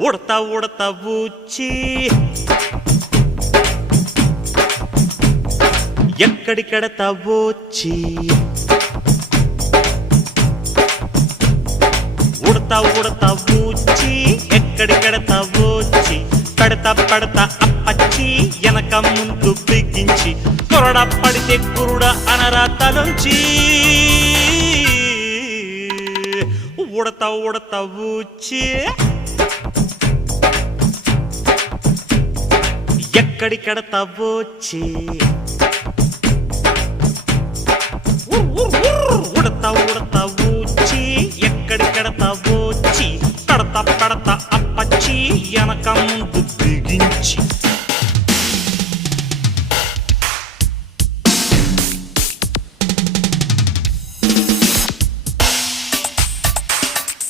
ఉడతా ఉడతా ఊచి ఎక్కడికెడతా వచ్చి ఉడతా ఉడతా ఊచి ఎక్కడికెడతా వచ్చి పడతా పడతా అప్పచ్చి వెనక ముందు బిగించి కొరడ పడితే కురుడ అనరా తలంచి ఉడతా ఉడతా ఊచి ఎక్కడికెడతా వచ్చి ఉడతా ఉడతా ఊచి ఎక్కడికెడతా వచ్చి కడతా